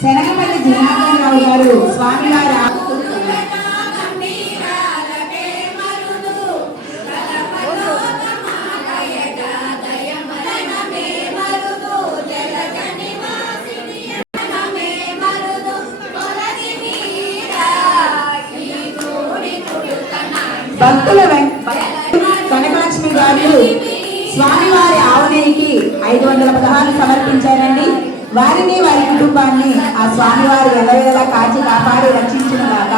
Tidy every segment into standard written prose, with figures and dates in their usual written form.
శనగపల్లి జనార్దన్ రావు గారు స్వామివారి భక్తుల కనకలక్ష్మి గారు స్వామివారి ఆవునేయికి 516 సమర్పించారండి. వారిని వారి కుటుంబాన్ని ఆ స్వామివారి ఎల్లవేళలా కాచి కాపాడి రక్షించును గాక.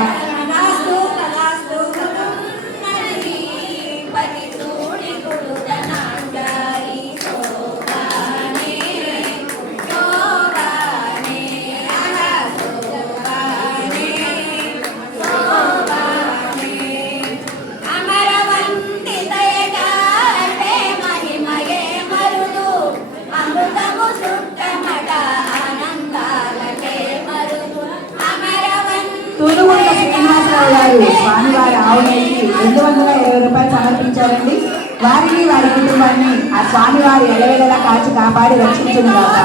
తూనుగుంట శ్రీనివాసరావు గారు స్వామివారి ఆవునేయికి 220 రూపాయలు సమర్పించారండి. వారిని వారి కుటుంబాన్ని ఆ స్వామివారి ఎల్లవేళలా కాచి కాపాడి రక్షించును గాక.